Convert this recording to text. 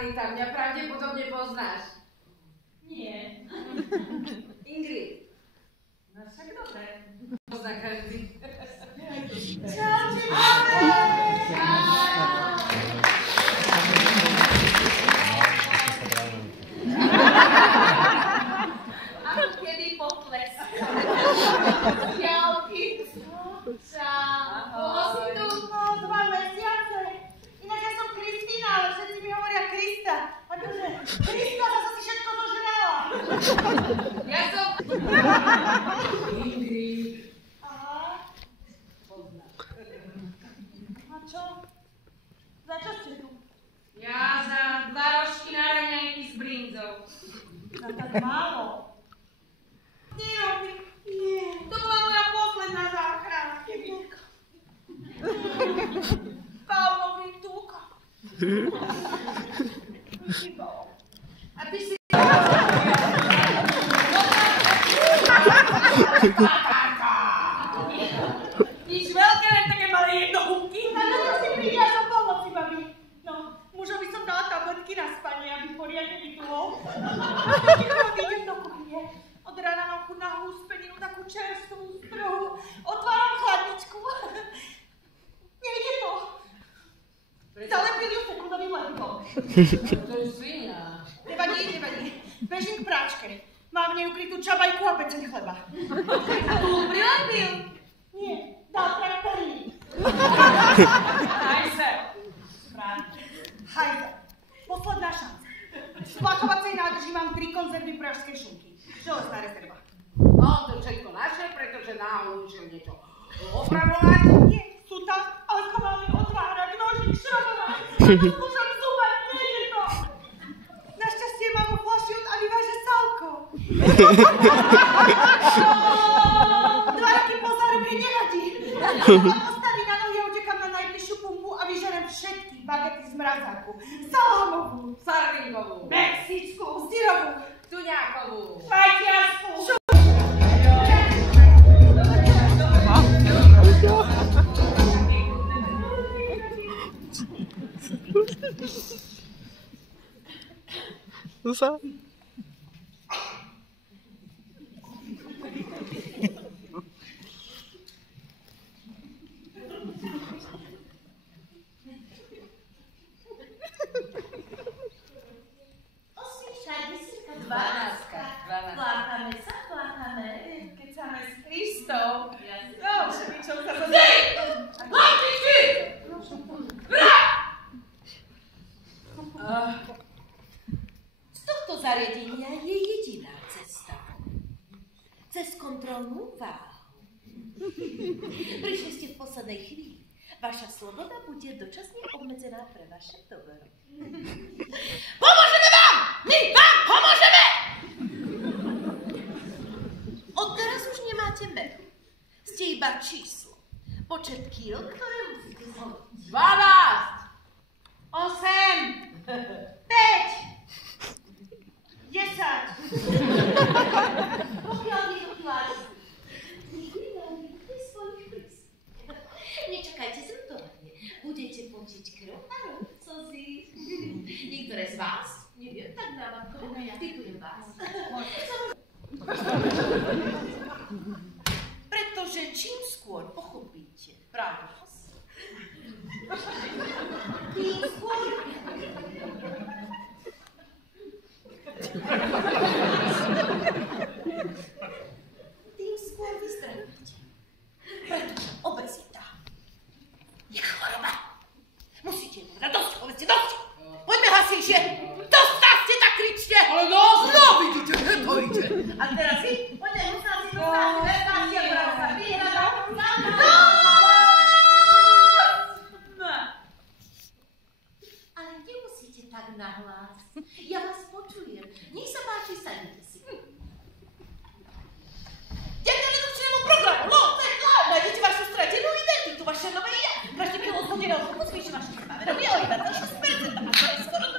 Anita, mňa pravdepodobne poznáš. Nie. Ingrid. No však dobre. Pozná každý. Čaute, Ako kedy potles. Ďalky. Čau. si tu 2 mesiace. Ináč ja som Kristína, ale všetci mi hovoria Krista. Akože Krista zase si všetko dožrala. Ja som... Ingrid. Aha. A čo? Za čo ste tu? Ja za 2 rožky na raňajky s brinzou. Za tak málo. Nerobí. Nie. To bola moja posledná záchrana. Pavlovi túka. A ty si... Nič veľké, len také malé jednohúbky. Na to si príde až o polnoci, babi. No, mužovi som dala tabletky na spanie, aby poriadne vytuhol. Keď idem do kuchyne, od rána mám chuť na húspeninu, takú čerstvú, strohú. Otváram chladničku. Nejde to. Zalepili ju sekundovým lepkom. To je svinia. Nevadí. Bežím k práčke. Mám v nej ukrytú čabajku a pečeň chleba. Tu prilepil. Nie, dal traktorí. Hajse. Hajde, posledná šanca. V splachovacej nádrži mám 3 konzervy pražskej šunky. Železná rezerva. On to všetko našiel, pretože náhodou išiel niečo opravovať. Nie, sú tam, ale chalani otvárať, nožík, šrobovať. Skúšam zúbať, nejde to. Našťastie mám vo flaši od Ani váže Salko. 2 roky po záruke nevadí. Postaví na nohy a utekám na najbližšiu pumpu a vyžerem všetky bagety z mrazáku. Salámovú, Sarvingovú. mexickú, syrovú, Tuňákovú. fajčiarsku. Usa. Pláchame sa, pláchame. Keď sa s Kristou. No, všeličom sa to... Hlapiči! Z tohto zariadenia je jediná cesta. Cez kontrolnú váhu. Prišli ste v poslednej chvíli. Vaša sloboda bude dočasne obmedzená pre vaše dobro. Pomôžeme vám! My vám pomôžeme! Odteraz už nemáte meno. Ste iba číslo. Počet kýl, ktoré musíte zhodiť. 12! 8, 5, 10. Pokiaľ vyhodláte, nikdy neobíte svojich prísť. Nečakajte zrutovanie. Budete počiť krv a robiť slzy. Niektoré z vás, neviem, tak dávam krv, typujem vás. Pretože čím skôr pochopíte pravosť, tým skôr... tým skôr vyzdravíte. Pretože obezita je choroba. Musíte povedať dosť, povedzte dosť. Poďme hasíšie. Dosť, tak kričte. Ale no, vidíte, že to ide. A teraz vy, poďte, musela si dostať, vestácie, ktorá sa vyhľadá. Ale nemusíte tak nahlas. Ja vás počujem. Nech sa páči, sadnite si. Ďakujem redukčnému programu. No, to je plán. Nájdete vašu stratenú identitu, vaše nové ja. Každý kilo odhodeného zvuku zvýši vaše sebavedomie o iba 6%. A to je skoro 2.